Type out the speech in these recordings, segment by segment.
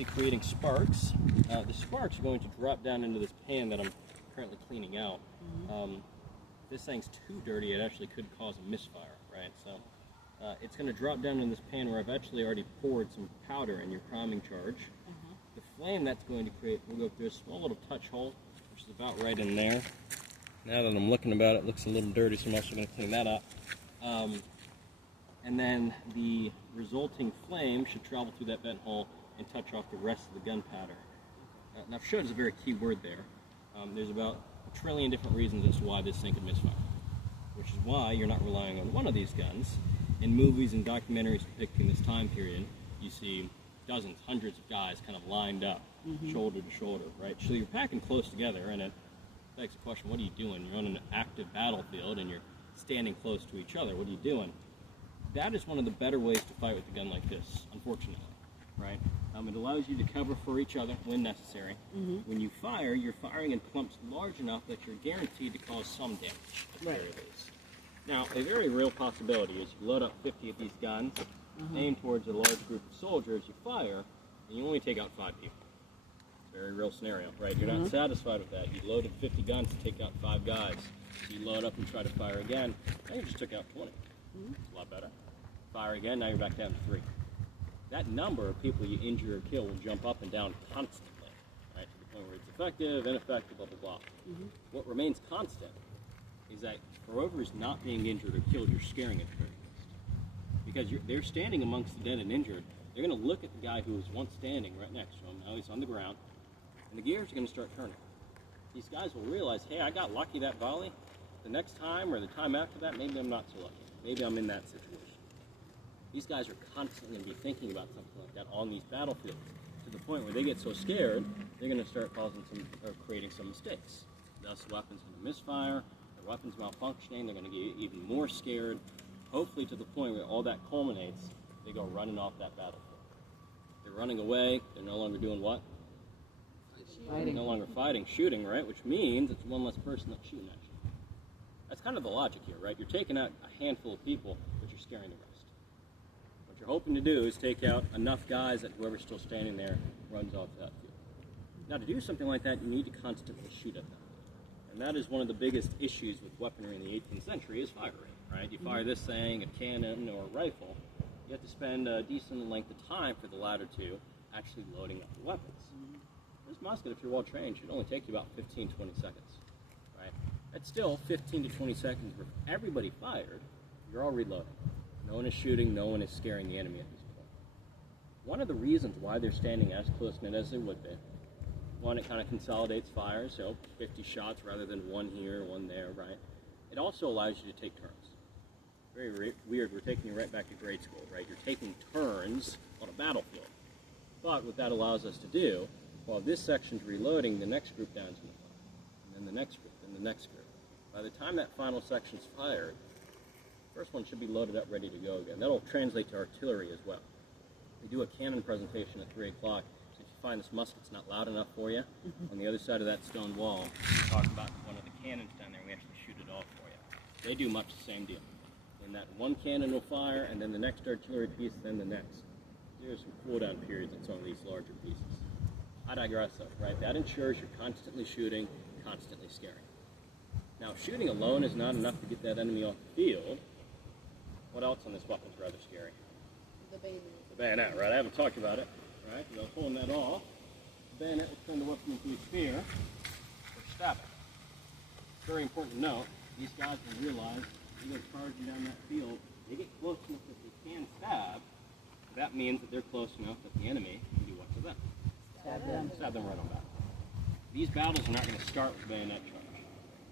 actually creating sparks. The sparks are going to drop down into this pan that I'm currently cleaning out. This thing's too dirty, it actually could cause a misfire, right? So it's going to drop down in this pan where I've actually already poured some powder in your priming charge. The flame that's going to create will go through a small little touch hole, which is about right in there. Now that I'm looking about it, it looks a little dirty, so I'm also going to clean that up. And then the resulting flame should travel through that vent hole and touch off the rest of the gunpowder. Now, should is a very key word there. There's about a trillion different reasons as to why this thing could misfire, which is why you're not relying on one of these guns. In movies and documentaries depicting this time period, you see dozens, hundreds of guys kind of lined up, shoulder to shoulder, right? So you're packing close together, and it begs the question, what are you doing? You're on an active battlefield, and you're standing close to each other. What are you doing? That is one of the better ways to fight with a gun like this, unfortunately, right? It allows you to cover for each other when necessary. When you fire, you're firing in clumps large enough that you're guaranteed to cause some damage, at the very least. Now, a very real possibility is you load up 50 of these guns, aim towards a large group of soldiers, you fire, and you only take out 5 people. It's a very real scenario, right? You're not satisfied with that. You loaded 50 guns to take out 5 guys. So you load up and try to fire again, now you just took out 20. It's a lot better. Fire again, now you're back down to 3. That number of people you injure or kill will jump up and down constantly, right? To the point where it's effective, ineffective, blah, blah, blah. What remains constant is that for whoever's not being injured or killed, you're scaring at the very least. Because they're standing amongst the dead and injured. They're going to look at the guy who was once standing right next to him. Now he's on the ground, and the gears are going to start turning. These guys will realize, hey, I got lucky that volley. The next time or the time after that, maybe I'm not so lucky. Maybe I'm in that situation. These guys are constantly going to be thinking about something like that on these battlefields, to the point where they get so scared, they're going to start creating some mistakes. Thus, weapons going to misfire, their weapons malfunctioning, they're going to get even more scared, hopefully to the point where all that culminates, they go running off that battlefield. They're running away, they're no longer doing what? Fighting. No longer fighting, shooting, right? Which means it's one less person that's shooting at you. That's kind of the logic here, right? You're taking out a handful of people, but you're scaring the rest. What you're hoping to do is take out enough guys that whoever's still standing there runs off that field. Now, to do something like that, you need to constantly shoot at them. And that is one of the biggest issues with weaponry in the 18th century is firing, right? You fire this thing, a cannon or a rifle, you have to spend a decent length of time for the latter two actually loading up the weapons. This musket, if you're well trained, should only take you about 15, 20 seconds, right? That's still 15 to 20 seconds where everybody fired, you're all reloading. No one is shooting, no one is scaring the enemy at this point. One of the reasons why they're standing as close-knit as they would be, one, it kind of consolidates fire, so 50 shots rather than one here, one there, right? It also allows you to take turns. Very weird, we're taking you right back to grade school, right? You're taking turns on a battlefield. But what that allows us to do, while this section's reloading, the next group down is going to fire. And then the next group, and the next group. By the time that final section's fired, the first one should be loaded up, ready to go again. That'll translate to artillery as well. We do a cannon presentation at 3 o'clock, so if you find this musket's not loud enough for you, on the other side of that stone wall, we talk about one of the cannons down there, we actually shoot it off for you. They do much the same deal. And that one cannon will fire, and then the next artillery piece, then the next. There's some cooldown periods on some of these larger pieces. I digress though, right? That ensures you're constantly shooting, constantly scaring. Now, shooting alone is not enough to get that enemy off the field. What else on this weapon is rather scary? The bayonet. The bayonet, right? I haven't talked about it, right? Because I was pulling that off. The bayonet will turn the weapon into a spear or stabbing. Very important to note, these guys will realize they go charging down that field, they get close enough that they can stab. That means that they're close enough that the enemy can do what to them? Stab them right on back. These battles are not going to start with bayonet charge.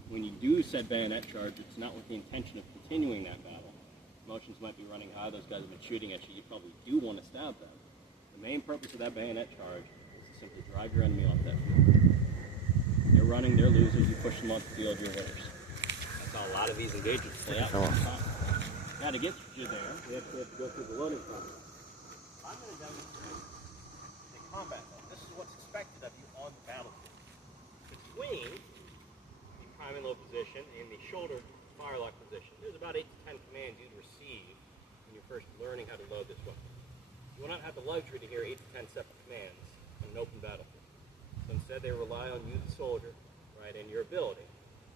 When you do said bayonet charge, it's not with the intention of continuing that battle. Emotions might be running high, those guys have been shooting at you, you probably do want to stab them. The main purpose of that bayonet charge is to simply drive your enemy off that field. They're running, they're losers, you push them off the field, you're winners. That's how a lot of these engagements play out. Now to get you there, we have to go through the loading process. I'm going to demonstrate the combat mode. This is what's expected of you on the battlefield. Between the priming load position and the shoulder fire lock position, there's about 8 to 10 commands you'd receive when you're first learning how to load this weapon. You will not have the luxury to hear 8 to 10 separate commands an open battlefield. So instead they rely on you, the soldier, right, and your ability.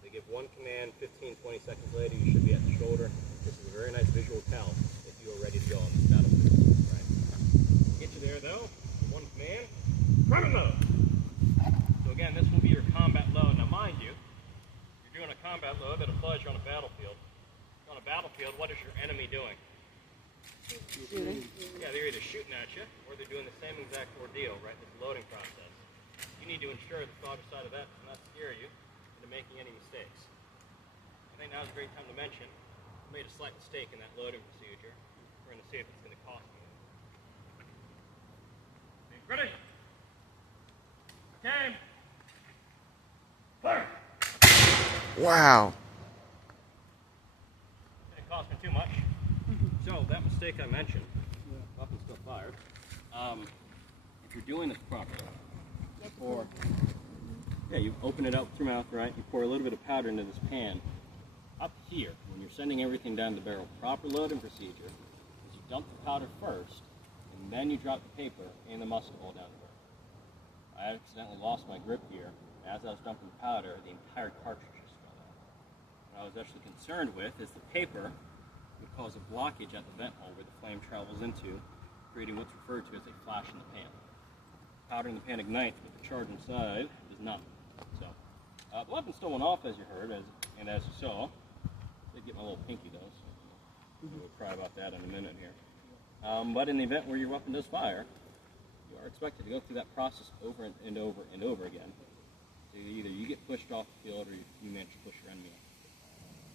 They give one command, 15, 20 seconds later, you should be at the shoulder. This is a very nice visual tell if you are ready to go on this battlefield, right? Get you there, though, one command, front load. So again, this will be your combat load. Now mind you, you're doing a combat load that applies you on a battlefield. On a battlefield, what is your enemy doing? Shooting. Yeah, they're either shooting at you, or they're doing the same exact ordeal, right, this loading process. You need to ensure that the other side of that does not scare you into making any mistakes. I think now's a great time to mention, I made a slight mistake in that loading procedure. We're going to see if it's going to cost me. Ready? Okay. Fire! Wow. Didn't cost me too much. So, that mistake I mentioned, weapon still fired. If you're doing this properly, you open it up with your mouth, right? You pour a little bit of powder into this pan. Up here, when you're sending everything down the barrel, proper loading procedure is you dump the powder first, and then you drop the paper and the musket ball down the barrel. I accidentally lost my grip here. As I was dumping the powder, the entire cartridge just fell out. What I was actually concerned with is the paper would cause a blockage at the vent hole where the flame travels into, creating what's referred to as a flash in the pan. Powder in the pan ignites, but the charge inside does not. So, the weapon still went off, as you heard, and as you saw. I did get my little pinky, though, so we'll cry about that in a minute here. But in the event where your weapon does fire, you are expected to go through that process over and over and over again. So either you get pushed off the field or you manage to push your enemy off.